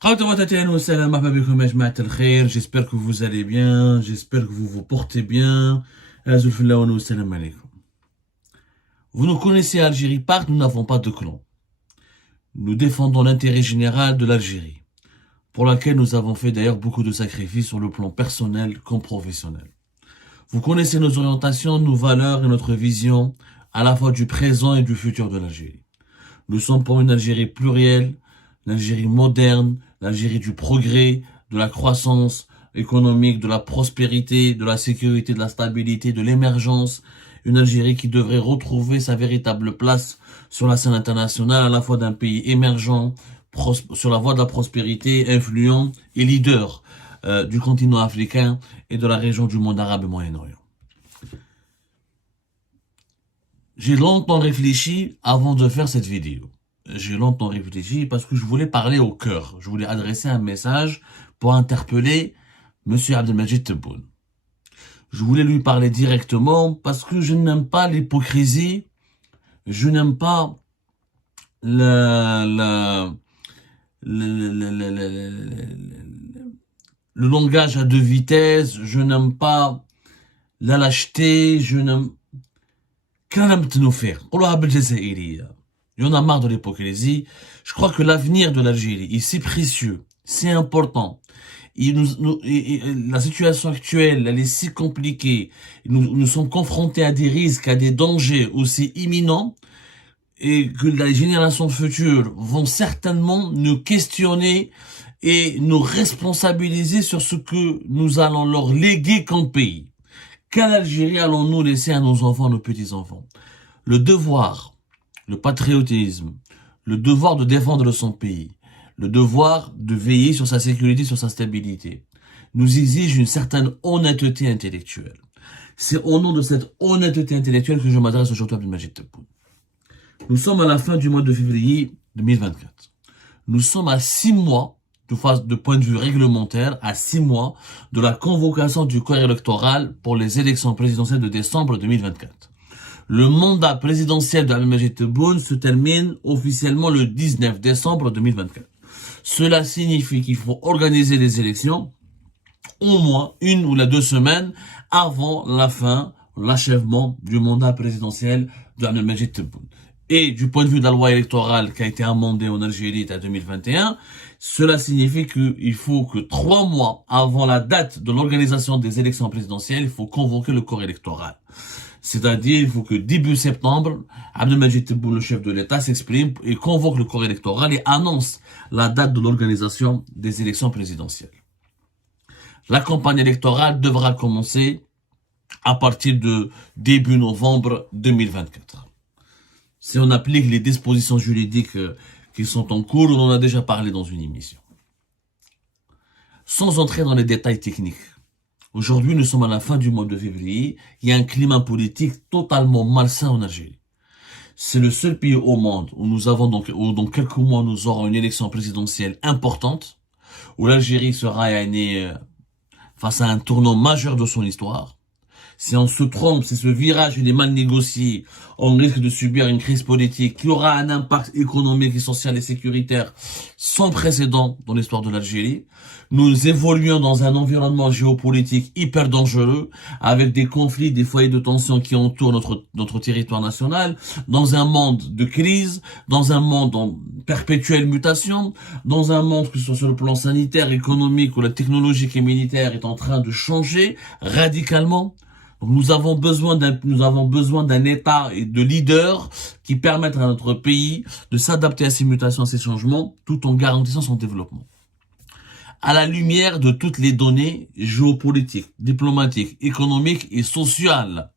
J'espère que vous allez bien, j'espère que vous vous portez bien. Vous nous connaissez Algérie Park, nous n'avons pas de clan. Nous défendons l'intérêt général de l'Algérie, pour laquelle nous avons fait d'ailleurs beaucoup de sacrifices sur le plan personnel comme professionnel. Vous connaissez nos orientations, nos valeurs et notre vision à la fois du présent et du futur de l'Algérie. Nous sommes pour une Algérie plurielle, l'Algérie moderne, l'Algérie du progrès, de la croissance économique, de la prospérité, de la sécurité, de la stabilité, de l'émergence. Une Algérie qui devrait retrouver sa véritable place sur la scène internationale, à la fois d'un pays émergent, sur la voie de la prospérité, influent et leader du continent africain et de la région du monde arabe et Moyen-Orient. J'ai longtemps réfléchi avant de faire cette vidéo. J'ai longtemps réfléchi parce que je voulais parler au cœur. Je voulais adresser un message pour interpeller Monsieur Abdelmajid Tebboune. Je voulais lui parler directement parce que je n'aime pas l'hypocrisie. Je n'aime pas le langage à deux vitesses. Je n'aime pas la lâcheté. Je n'aime... Il y en a marre de l'hypocrisie. Je crois que l'avenir de l'Algérie est si précieux, si important. La situation actuelle, elle est si compliquée. Nous sommes confrontés à des risques, à des dangers aussi imminents, et que les générations futures vont certainement nous questionner et nous responsabiliser sur ce que nous allons leur léguer comme pays. Quelle Algérie allons-nous laisser à nos enfants, nos petits-enfants? Le devoir, le patriotisme, le devoir de défendre son pays, le devoir de veiller sur sa sécurité, sur sa stabilité, nous exige une certaine honnêteté intellectuelle. C'est au nom de cette honnêteté intellectuelle que je m'adresse aujourd'hui à Abdelmajid Tebboune. Nous sommes à la fin du mois de février 2024. Nous sommes à 6 mois, de point de vue réglementaire, à 6 mois de la convocation du corps électoral pour les élections présidentielles de décembre 2024. Le mandat présidentiel de Abdelmajid Tebboune se termine officiellement le 19 décembre 2024. Cela signifie qu'il faut organiser les élections au moins 1 ou 2 semaines avant la fin, l'achèvement du mandat présidentiel de Abdelmajid Tebboune. Et du point de vue de la loi électorale qui a été amendée en Algérie en 2021, cela signifie qu'il faut que 3 mois avant la date de l'organisation des élections présidentielles, il faut convoquer le corps électoral. C'est-à-dire, il faut que début septembre, Abdelmajid Tebboune, le chef de l'État, s'exprime et convoque le corps électoral et annonce la date de l'organisation des élections présidentielles. La campagne électorale devra commencer à partir de début novembre 2024. Si on applique les dispositions juridiques qui sont en cours, on en a déjà parlé dans une émission. Sans entrer dans les détails techniques, aujourd'hui nous sommes à la fin du mois de février, il y a un climat politique totalement malsain en Algérie. C'est le seul pays au monde où nous avons où dans quelques mois nous aurons une élection présidentielle importante, où l'Algérie sera face à un tournant majeur de son histoire. Si on se trompe, si ce virage est mal négocié, on risque de subir une crise politique qui aura un impact économique et social et sécuritaire sans précédent dans l'histoire de l'Algérie. Nous évoluons dans un environnement géopolitique hyper dangereux, avec des conflits, des foyers de tension qui entourent notre territoire national, dans un monde de crise, dans un monde en perpétuelle mutation, dans un monde que ce soit sur le plan sanitaire, économique ou la technologique et militaire est en train de changer radicalement. Donc nous avons besoin d'un État et de leaders qui permettent à notre pays de s'adapter à ces mutations, à ces changements, tout en garantissant son développement. À la lumière de toutes les données géopolitiques, diplomatiques, économiques et sociales,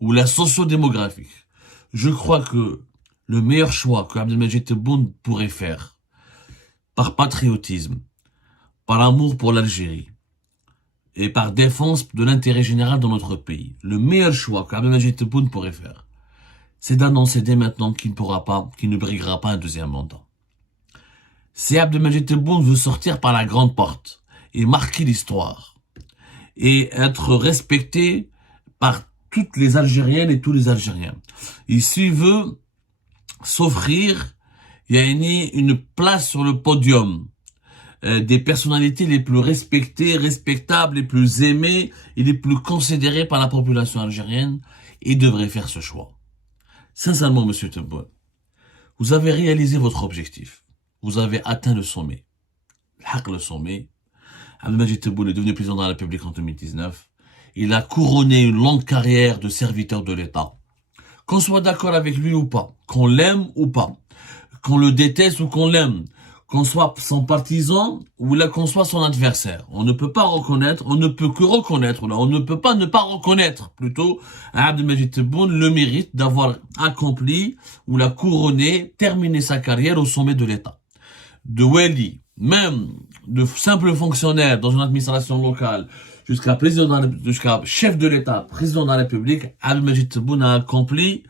ou la socio-démographique, je crois que le meilleur choix que Abdelmajid Tebboune pourrait faire, par patriotisme, par amour pour l'Algérie, et par défense de l'intérêt général dans notre pays, le meilleur choix qu'Abdelmajid Tebboune pourrait faire, c'est d'annoncer dès maintenant qu'il ne briguera pas un deuxième mandat. Si Abdelmajid Tebboune veut sortir par la grande porte et marquer l'histoire et être respecté par toutes les Algériennes et tous les Algériens, et s'il veut s'offrir Il y a une place sur le podium des personnalités les plus respectées, respectables, les plus aimées et les plus considérées par la population algérienne. Il devrait faire ce choix. Sincèrement, Monsieur Tebboune, vous avez réalisé votre objectif. Vous avez atteint le sommet. Le sommet. Abdelmadjid Tebboune est devenu président de la République en 2019. Il a couronné une longue carrière de serviteur de l'État. Qu'on soit d'accord avec lui ou pas, qu'on l'aime ou pas, qu'on le déteste ou qu'on l'aime, qu'on soit son partisan ou là qu'on soit son adversaire. On ne peut pas reconnaître, on ne peut que reconnaître, on ne peut pas ne pas reconnaître, plutôt, Abdelmadjid Tebboune le mérite d'avoir accompli ou la couronné, terminé sa carrière au sommet de l'État. De Wali, même de simple fonctionnaire dans une administration locale, jusqu'à chef de l'État, président de la République, Abdelmadjid Tebboune a accompli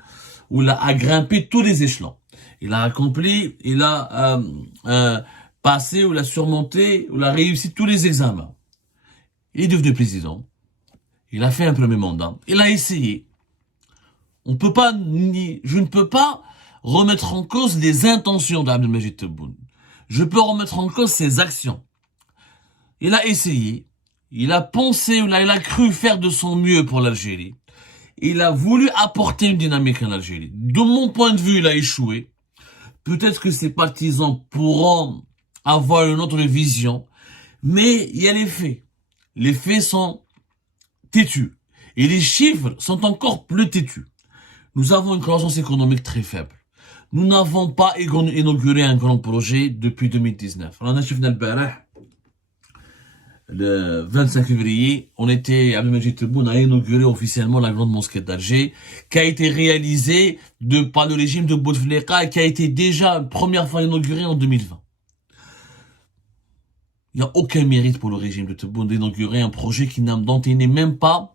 ou a grimpé tous les échelons. Il a accompli, il a passé ou l'a surmonté ou l'a réussi tous les examens. Il est devenu président. Il a fait un premier mandat. Il a essayé. Je ne peux pas remettre en cause les intentions d'Abdelmadjid Tebboune. Je peux remettre en cause ses actions. Il a essayé. Il a pensé ou il a cru faire de son mieux pour l'Algérie. Il a voulu apporter une dynamique en Algérie. De mon point de vue, il a échoué. Peut-être que ses partisans pourront avoir une autre vision, mais il y a les faits. Les faits sont têtus. Et les chiffres sont encore plus têtus. Nous avons une croissance économique très faible. Nous n'avons pas inauguré un grand projet depuis 2019. Le 25 février, Abdelmadjid Tebboune a inauguré officiellement la grande mosquée d'Alger, qui a été réalisée par le régime de Bouteflika et qui a été déjà première fois inaugurée en 2020. Il n'y a aucun mérite pour le régime de Tebboune d'inaugurer un projet dont il n'est même pas,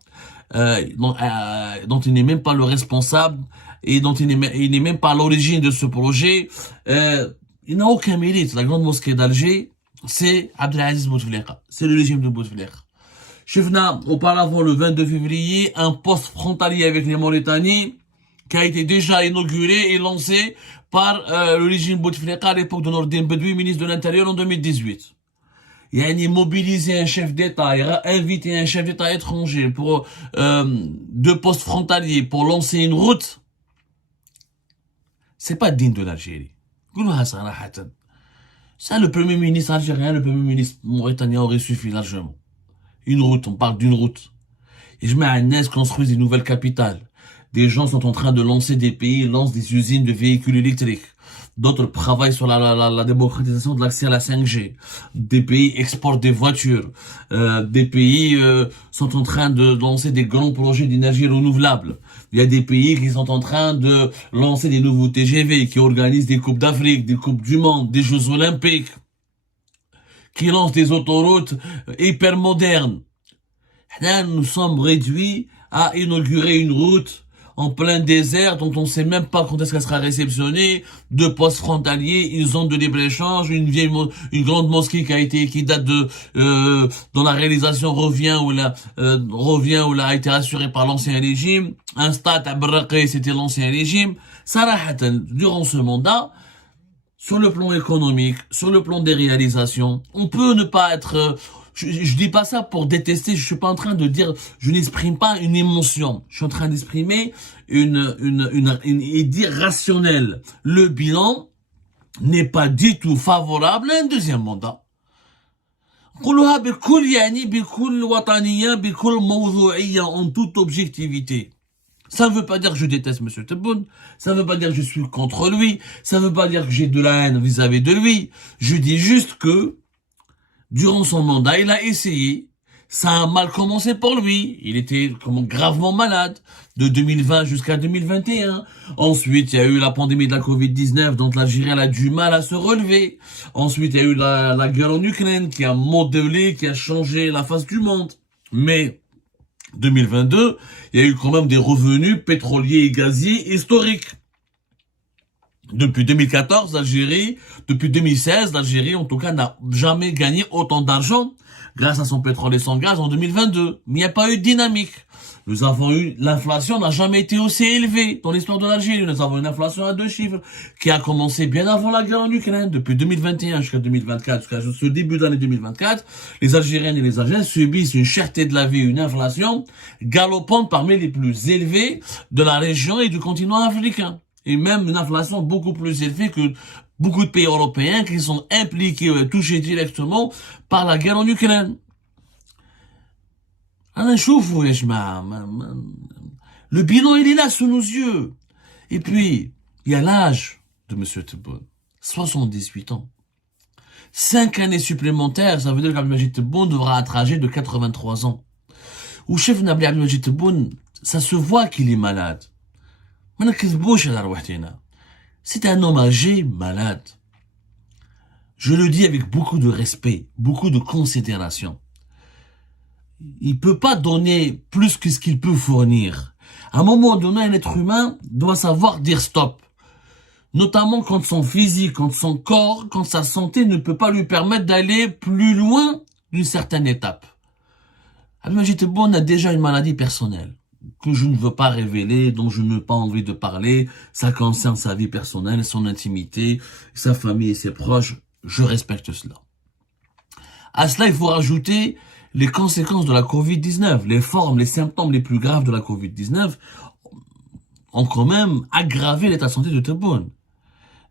dont il n'est même pas le responsable et dont il n'est même pas à l'origine de ce projet. Il n'a aucun mérite. La grande mosquée d'Alger, c'est Abdelaziz Bouteflika. C'est le régime de Bouteflika. Chefna, auparavant, le 22 février, un poste frontalier avec les Mauritaniens qui a été déjà inauguré et lancé par le régime Bouteflika à l'époque de Nordine Bedoui, ministre de l'Intérieur en 2018. Il y a mobilisé un chef d'État, il a invité un chef d'État étranger pour 2 postes frontaliers pour lancer une route. C'est pas digne de l'Algérie. Ça, le premier ministre algérien, le premier ministre mauritanien aurait suffi largement. Une route, on parle d'une route. Et je mets à Nes construisent des nouvelles capitales. Des gens sont en train de lancer des pays, lancent des usines de véhicules électriques. D'autres travaillent sur la démocratisation de l'accès à la 5G. Des pays exportent des voitures. Des pays sont en train de lancer des grands projets d'énergie renouvelable. Il y a des pays qui sont en train de lancer des nouveaux TGV, qui organisent des Coupes d'Afrique, des Coupes du Monde, des Jeux Olympiques, qui lancent des autoroutes hyper modernes. Là, nous sommes réduits à inaugurer une route en plein désert, dont on ne sait même pas quand est-ce qu'elle sera réceptionnée, 2 postes frontaliers, une zone de libre-échange, une grande mosquée qui date dont la réalisation revient ou a été assurée par l'ancien régime, un stade à Braqé, c'était l'ancien régime. Sarahatan, durant ce mandat, sur le plan économique, sur le plan des réalisations, on peut ne pas être, je dis pas ça pour détester, je suis pas en train de dire, je n'exprime pas une émotion. Je suis en train d'exprimer une idée rationnelle. Le bilan n'est pas du tout favorable à un deuxième mandat. En toute objectivité. Ça ne veut pas dire que je déteste M. Tebboune, ça ne veut pas dire que je suis contre lui, ça ne veut pas dire que j'ai de la haine vis-à-vis de lui. Je dis juste que, durant son mandat, il a essayé. Ça a mal commencé pour lui. Il était gravement malade de 2020 jusqu'à 2021. Ensuite, il y a eu la pandémie de la Covid-19 dont l'Algérie a du mal à se relever. Ensuite, il y a eu la guerre en Ukraine qui a modelé, qui a changé la face du monde. Mais 2022, il y a eu quand même des revenus pétroliers et gaziers historiques. Depuis 2014, depuis 2016, l'Algérie, en tout cas, n'a jamais gagné autant d'argent grâce à son pétrole et son gaz en 2022. Mais il n'y a pas eu de dynamique. Nous avons eu, l'inflation n'a jamais été aussi élevée dans l'histoire de l'Algérie. Nous avons une inflation à 2 chiffres qui a commencé bien avant la guerre en Ukraine, depuis 2021 jusqu'à 2024, jusqu'à ce début d'année 2024. Les Algériennes et les Algériens subissent une cherté de la vie, une inflation galopante parmi les plus élevées de la région et du continent africain. Et même une inflation beaucoup plus élevée que beaucoup de pays européens qui sont impliqués ou touchés directement par la guerre en Ukraine. Le bilan, il est là sous nos yeux. Et puis, il y a l'âge de M. Tebboune. 78 ans. 5 années supplémentaires, ça veut dire qu'Abdelmajid Tebboune devra être âgé de 83 ans. Ou chef Abdelmajid Tebboune, ça se voit qu'il est malade. C'est un homme âgé, malade. Je le dis avec beaucoup de respect, beaucoup de considération. Il peut pas donner plus que ce qu'il peut fournir. À un moment donné, un être humain doit savoir dire stop. Notamment quand son physique, quand son corps, quand sa santé ne peut pas lui permettre d'aller plus loin d'une certaine étape. Abdelmajid Tebboune a déjà une maladie personnelle que je ne veux pas révéler, dont je n'ai pas envie de parler. Ça concerne sa vie personnelle, son intimité, sa famille et ses proches. Je respecte cela. À cela, il faut rajouter les conséquences de la Covid-19. Les formes, les symptômes les plus graves de la Covid-19 ont quand même aggravé l'état de santé de Tebboune.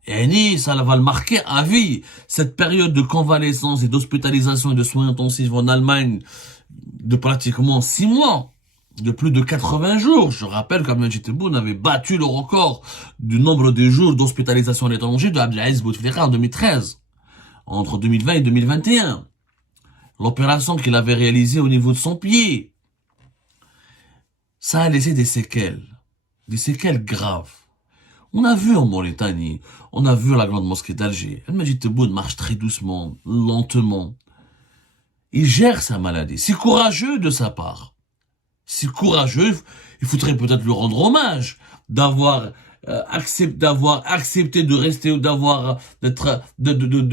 Et ça va le marquer à vie. Cette période de convalescence et d'hospitalisation et de soins intensifs en Allemagne de pratiquement 6 mois, de plus de 80 jours. Je rappelle qu'Abdelmajid Tebboune avait battu le record du nombre de jours d'hospitalisation à l'étranger de Abdelaziz Bouteflika en 2013, entre 2020 et 2021. L'opération qu'il avait réalisée au niveau de son pied, ça a laissé des séquelles graves. On a vu en Mauritanie, on a vu à la grande mosquée d'Alger, Abdelmajid Tebboune marche très doucement, lentement. Il gère sa maladie. C'est courageux de sa part. C'est courageux. Il faudrait peut-être lui rendre hommage d'avoir accepté de rester,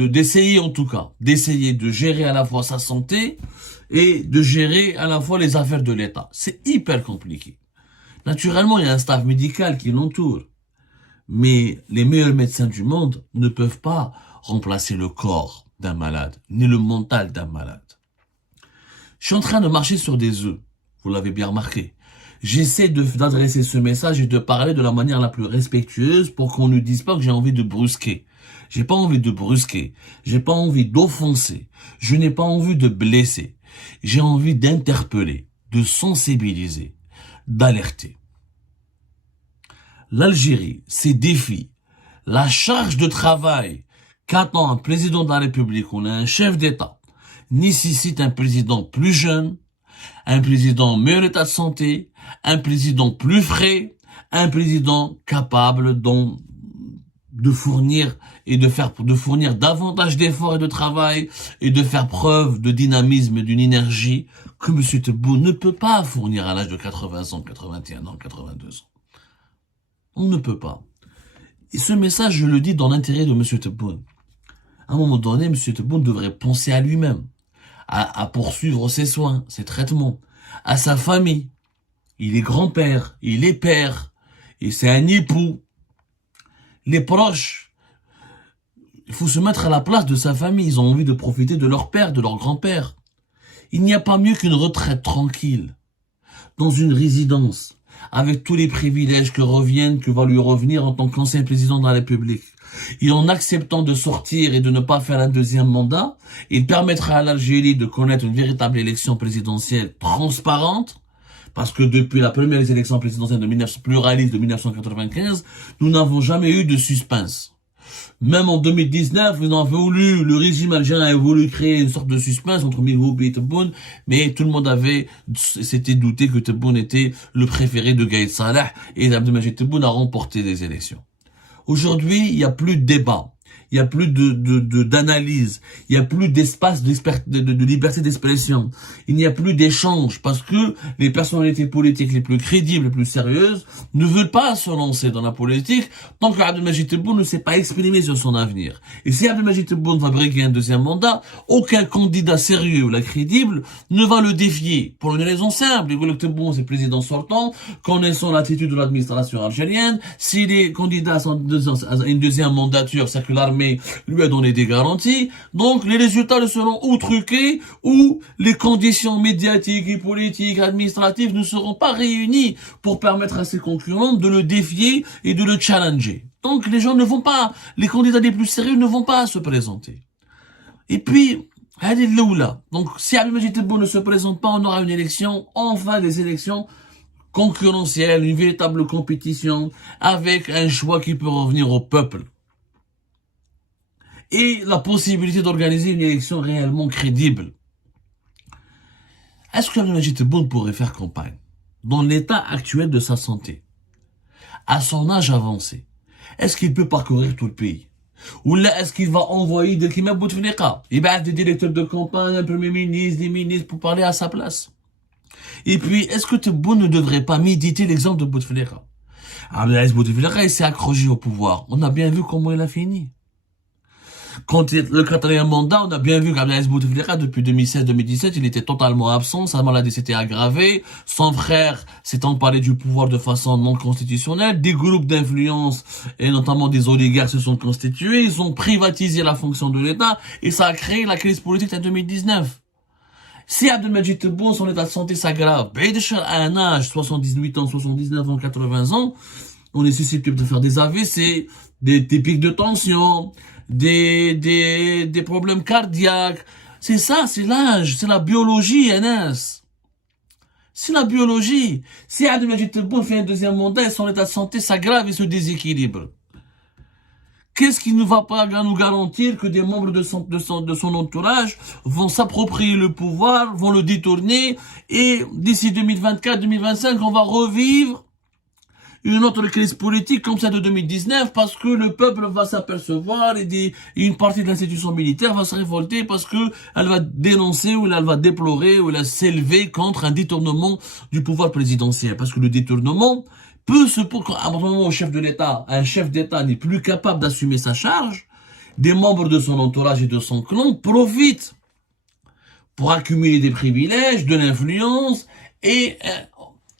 d'essayer en tout cas, d'essayer de gérer à la fois sa santé et de gérer à la fois les affaires de l'État. C'est hyper compliqué. Naturellement, il y a un staff médical qui l'entoure. Mais les meilleurs médecins du monde ne peuvent pas remplacer le corps d'un malade, ni le mental d'un malade. Je suis en train de marcher sur des œufs. Vous l'avez bien remarqué. J'essaie d'adresser ce message et de parler de la manière la plus respectueuse pour qu'on ne dise pas que j'ai envie de brusquer. J'ai pas envie de brusquer. J'ai pas envie d'offenser. Je n'ai pas envie de blesser. J'ai envie d'interpeller, de sensibiliser, d'alerter. L'Algérie, ses défis, la charge de travail qu'attend un président de la République, on a un chef d'État, nécessite un président plus jeune, un président en meilleur état de santé, un président plus frais, un président capable de fournir davantage d'efforts et de travail et de faire preuve de dynamisme et d'une énergie que M. Tebboune ne peut pas fournir à l'âge de 80 ans, 81 ans, 82 ans. On ne peut pas. Et ce message, je le dis dans l'intérêt de M. Tebboune. À un moment donné, M. Tebboune devrait penser à lui-même, à poursuivre ses soins, ses traitements, à sa famille. Il est grand-père, il est père, et c'est un époux. Les proches, il faut se mettre à la place de sa famille. Ils ont envie de profiter de leur père, de leur grand-père. Il n'y a pas mieux qu'une retraite tranquille, dans une résidence, avec tous les privilèges que va lui revenir en tant qu'ancien président de la République. Et en acceptant de sortir et de ne pas faire un deuxième mandat, il permettra à l'Algérie de connaître une véritable élection présidentielle transparente, parce que depuis la première élection présidentielle pluraliste de 1995, nous n'avons jamais eu de suspense. Même en 2019, le régime algérien a voulu créer une sorte de suspense entre Milhoub et Tebboune, mais tout le monde s'était douté que Tebboune était le préféré de Gaïd Salah et Abdelmajid Tebboune a remporté les élections. Aujourd'hui, il n'y a plus de débat. il n'y a plus d'analyse, il n'y a plus d'espace de liberté d'expression, il n'y a plus d'échange, parce que les personnalités politiques les plus crédibles, les plus sérieuses, ne veulent pas se lancer dans la politique tant que Abdelmajid Tebboune ne s'est pas exprimé sur son avenir. Et si Abdelmajid Tebboune va briguer un deuxième mandat, aucun candidat sérieux ou crédible ne va le défier. Pour une raison simple, Ould Tebboune, c'est président sortant, connaissant l'attitude de l'administration algérienne, s'il est candidat à une deuxième mandature, c'est que l'armée lui a donné des garanties, donc les résultats ne seront ou truqués, ou les conditions médiatiques et politiques, administratives ne seront pas réunies pour permettre à ses concurrents de le défier et de le challenger. Donc les gens ne vont pas, les candidats les plus sérieux ne vont pas se présenter. Et puis, donc si Abdelmajid Tebboune ne se présente pas, on aura une élection, enfin des élections concurrentielle, une véritable compétition avec un choix qui peut revenir au peuple. Et la possibilité d'organiser une élection réellement crédible. Est-ce que Abdelmajid Tebboune pourrait faire campagne dans l'état actuel de sa santé, à son âge avancé? Est-ce qu'il peut parcourir tout le pays? Ou là, est-ce qu'il va envoyer des Kima Bouteflika? Il va des directeurs de campagne, un premier ministre, des ministres pour parler à sa place. Et puis, est-ce que Tebboune ne devrait pas méditer l'exemple de Bouteflika? Abdelaziz Bouteflika, il s'est accroché au pouvoir. On a bien vu comment il a fini. Quand le quatrième mandat, on a bien vu qu'Abdelaziz Bouteflika, depuis 2016-2017, il était totalement absent, sa maladie s'était aggravée, son frère s'est emparé du pouvoir de façon non constitutionnelle, des groupes d'influence, et notamment des oligarques, se sont constitués, ils ont privatisé la fonction de l'État, et ça a créé la crise politique en 2019. Si Abdelmajid Tebboune, son état de santé s'aggrave, à un âge, 78 ans, 79 ans, 80 ans, on est susceptible de faire des AVC, des pics de tension, des problèmes cardiaques. C'est ça, c'est l'âge, c'est la biologie, NS. C'est la biologie. Si Abdelmajid Tebboune fait un deuxième mandat et son état de santé s'aggrave et se déséquilibre, qu'est-ce qui ne va pas nous garantir que des membres de son entourage vont s'approprier le pouvoir, vont le détourner, et d'ici 2024-2025, on va revivre une autre crise politique comme celle de 2019 parce que le peuple va s'apercevoir et une partie de l'institution militaire va se révolter parce que elle va dénoncer ou elle va déplorer ou elle va s'élever contre un détournement du pouvoir présidentiel. Parce que le détournement peut se à un moment où un chef d'État n'est plus capable d'assumer sa charge, des membres de son entourage et de son clan profitent pour accumuler des privilèges, de l'influence et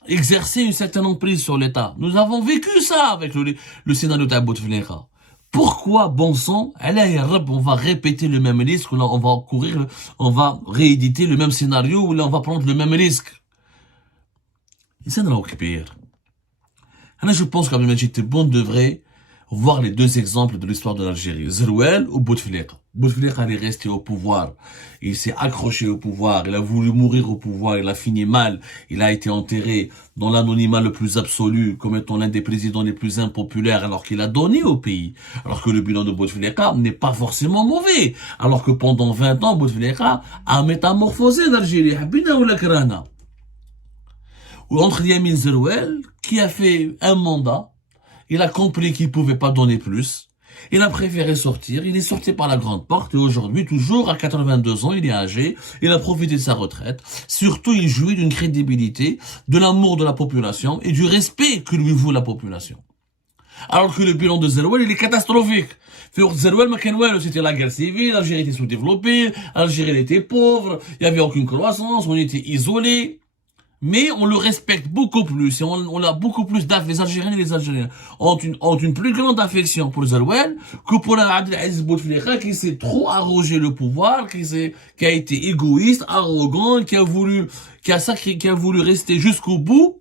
exercer une certaine emprise sur l'État. Nous avons vécu ça avec le scénario de Bouteflika. Pourquoi, bon sang, on va répéter le même risque, on va rééditer le même scénario, ou là on va prendre le même risque? C'est un pire. Je pense qu'Abdelmajid Tebboune devrait voir les deux exemples de l'histoire de l'Algérie, Zerouel ou Bouteflika. Bouteflika est resté au pouvoir, il s'est accroché au pouvoir, il a voulu mourir au pouvoir, il a fini mal, il a été enterré dans l'anonymat le plus absolu comme étant l'un des présidents les plus impopulaires alors qu'il a donné au pays. Alors que le bilan de Bouteflika n'est pas forcément mauvais, alors que pendant 20 ans, Bouteflika a métamorphosé l'Algérie, entre Yamin Zerouel, qui a fait un mandat, il a compris qu'il pouvait pas donner plus, il a préféré sortir, il est sorti par la grande porte, et aujourd'hui, toujours à 82 ans, il est âgé, il a profité de sa retraite, surtout il jouit d'une crédibilité, de l'amour de la population, et du respect que lui vaut la population. Alors que le bilan de Zerouel, il est catastrophique. Zerouel, c'était la guerre civile, l'Algérie était sous-développée, l'Algérie était pauvre, il n'y avait aucune croissance, on était isolés. Mais on le respecte beaucoup plus et on a beaucoup plus les Algériens et les Algériens ont une plus grande affection pour Zerouel que pour Abdelaziz Bouteflika qui s'est trop arrogé le pouvoir, qui a été égoïste, arrogant, qui a voulu rester jusqu'au bout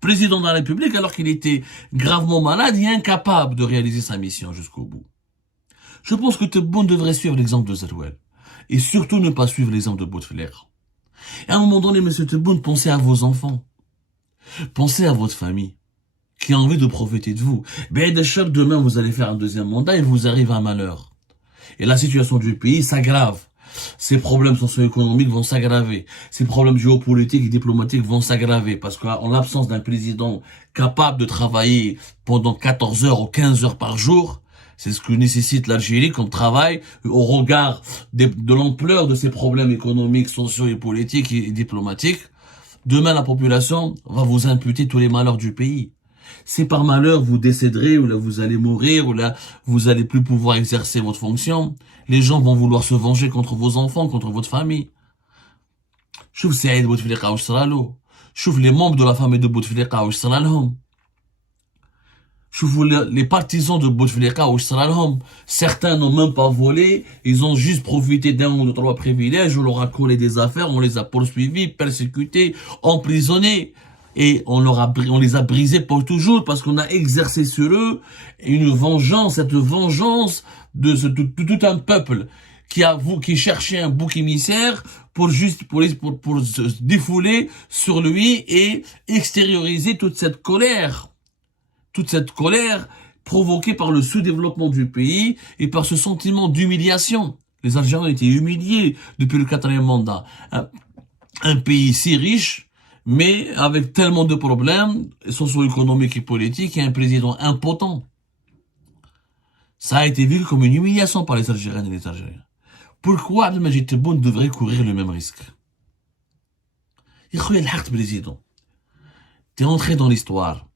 président de la République alors qu'il était gravement malade et incapable de réaliser sa mission jusqu'au bout. Je pense que Tebboune devrait suivre l'exemple de Zerouel et surtout ne pas suivre l'exemple de Bouteflika. Et à un moment donné, monsieur Tebboune, pensez à vos enfants. Pensez à votre famille, qui a envie de profiter de vous. Demain, vous allez faire un deuxième mandat et vous arrive un malheur. Et la situation du pays s'aggrave. Ces problèmes socio-économiques vont s'aggraver. Ces problèmes géopolitiques et diplomatiques vont s'aggraver. Parce qu'en l'absence d'un président capable de travailler pendant 14 heures ou 15 heures par jour, C'est ce que nécessite l'Algérie comme travail au regard de l'ampleur de ses problèmes économiques, sociaux et politiques et diplomatiques. Demain, la population va vous imputer tous les malheurs du pays. Si par malheur vous décéderez, ou là vous allez mourir, ou là vous allez plus pouvoir exercer votre fonction, les gens vont vouloir se venger contre vos enfants, contre votre famille. شوف سعيد بوتفليقة واش صرالو. شوف les membres de la famille de Bouteflika واش صرالهم. شوفوا les partisans de Bouteflika واش صرالهم. Certains n'ont même pas volé, ils ont juste profité d'un ou de trois privilèges, on leur a collé des affaires, on les a poursuivis, persécutés, emprisonnés. Et on les a brisés pour toujours parce qu'on a exercé sur eux une vengeance, cette vengeance de tout un peuple qui cherchait un bouc émissaire pour se défouler sur lui et extérioriser toute cette colère provoquée par le sous-développement du pays et par ce sentiment d'humiliation. Les Algériens ont été humiliés depuis le 4e mandat. Un pays si riche, mais avec tellement de problèmes socio-économiques et politiques et un président impotent. Ça a été vu comme une humiliation par les Algériennes et les Algériens. Pourquoi Abdelmajid Tebboune devrait courir le même risque? Président, t'es entré dans l'histoire,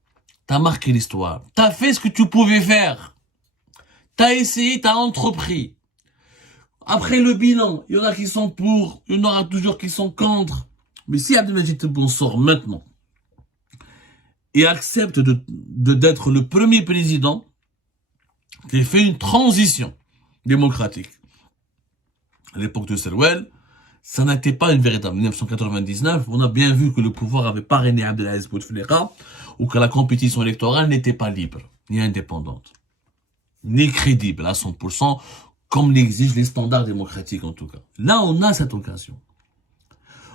t'as marqué l'histoire, t'as fait ce que tu pouvais faire, t'as essayé, t'as entrepris. Après le bilan, il y en a qui sont pour, il y en aura toujours qui sont contre. Mais si Abdelmajid Tebboune sort maintenant et accepte d'être le premier président qui fait une transition démocratique, à l'époque de Serwel, ça n'était pas une véritable. En 1999, on a bien vu que le pouvoir avait parrainé Abdelaziz Bouteflika ou que la compétition électorale n'était pas libre, ni indépendante, ni crédible à 100%, comme l'exigent les standards démocratiques en tout cas. Là, on a cette occasion.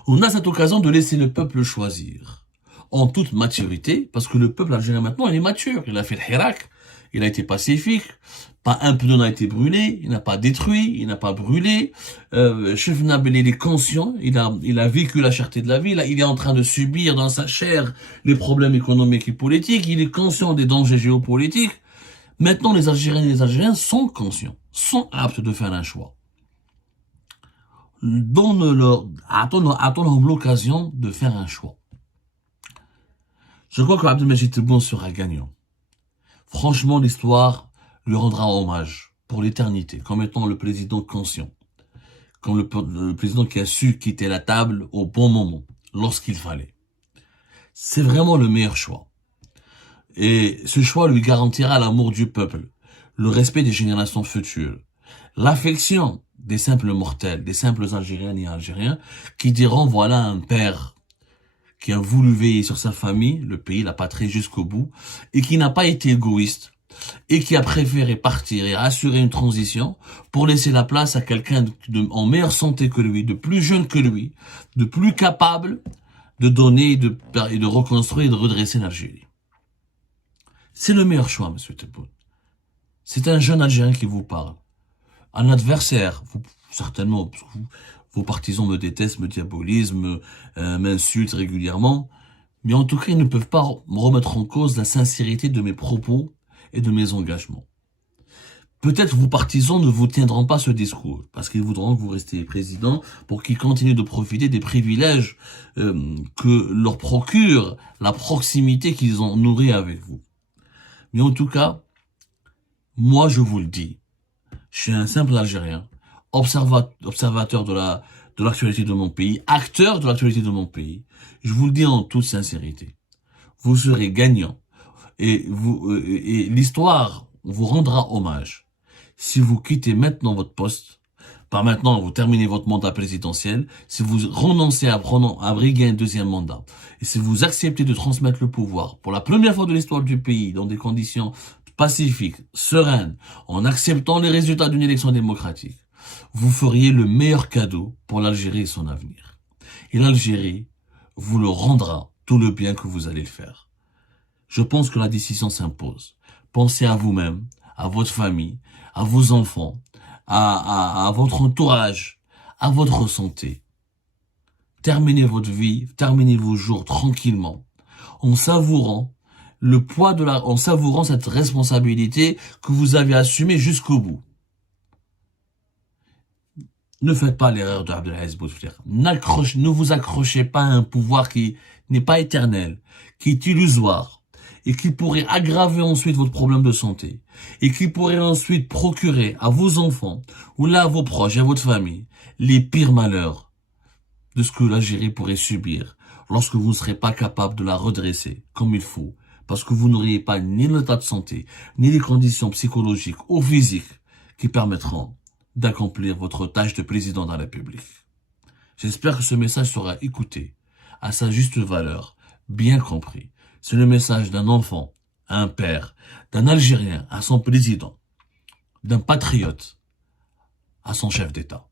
On a cette occasion de laisser le peuple choisir en toute maturité, parce que le peuple algérien maintenant, il est mature. Il a fait le Hirak, il a été pacifique, pas un pneu n'a été brûlé, il n'a pas détruit, il n'a pas brûlé. Chef Nabel, il est conscient, il a vécu la cherté de la vie, là, il est en train de subir dans sa chair les problèmes économiques et politiques, il est conscient des dangers géopolitiques. Maintenant, les Algériennes et les Algériens sont conscients, sont aptes de faire un choix. Attends l'occasion de faire un choix. Je crois que Abdelmajid Tebboune sera gagnant. Franchement, l'histoire lui rendra hommage pour l'éternité, comme étant le président conscient, comme le président qui a su quitter la table au bon moment, lorsqu'il fallait. C'est vraiment le meilleur choix. Et ce choix lui garantira l'amour du peuple, le respect des générations futures, l'affection des simples mortels, des simples Algériennes et Algériens, qui diront voilà un père qui a voulu veiller sur sa famille, le pays, la patrie jusqu'au bout, et qui n'a pas été égoïste, et qui a préféré partir et assurer une transition pour laisser la place à quelqu'un en meilleure santé que lui, de plus jeune que lui, de plus capable de donner et de reconstruire et de redresser l'Algérie. C'est le meilleur choix, monsieur Tebboune. C'est un jeune Algérien qui vous parle. Un adversaire, certainement, vos partisans me détestent, me diabolisent, m'insultent régulièrement, mais en tout cas, ils ne peuvent pas me remettre en cause la sincérité de mes propos et de mes engagements. Peut-être vos partisans ne vous tiendront pas ce discours, parce qu'ils voudront que vous restiez président pour qu'ils continuent de profiter des privilèges que leur procure la proximité qu'ils ont nourrie avec vous. Mais en tout cas, moi je vous le dis, je suis un simple Algérien, observateur de l'actualité de mon pays, acteur de l'actualité de mon pays. Je vous le dis en toute sincérité. Vous serez gagnant et l'histoire vous rendra hommage. Si vous quittez maintenant votre poste, par maintenant vous terminez votre mandat présidentiel, si vous renoncez à briguer un deuxième mandat, et si vous acceptez de transmettre le pouvoir pour la première fois de l'histoire du pays dans des conditions pacifiques, sereines, en acceptant les résultats d'une élection démocratique, vous feriez le meilleur cadeau pour l'Algérie et son avenir. Et l'Algérie vous le rendra tout le bien que vous allez faire. Je pense que la décision s'impose. Pensez à vous-même, à votre famille, à vos enfants, à votre entourage, à votre santé. Terminez votre vie, terminez vos jours tranquillement, en savourant le poids en savourant cette responsabilité que vous avez assumée jusqu'au bout. Ne faites pas l'erreur de Abdelaziz Bouteflika. Ne vous accrochez pas à un pouvoir qui n'est pas éternel, qui est illusoire, et qui pourrait aggraver ensuite votre problème de santé, et qui pourrait ensuite procurer à vos enfants, ou là à vos proches et à votre famille, les pires malheurs de ce que l'Algérie pourrait subir lorsque vous ne serez pas capable de la redresser comme il faut, parce que vous n'auriez pas ni l'état de santé, ni les conditions psychologiques ou physiques qui permettront d'accomplir votre tâche de président de la République. J'espère que ce message sera écouté à sa juste valeur, bien compris. C'est le message d'un enfant à un père, d'un Algérien à son président, d'un patriote à son chef d'État.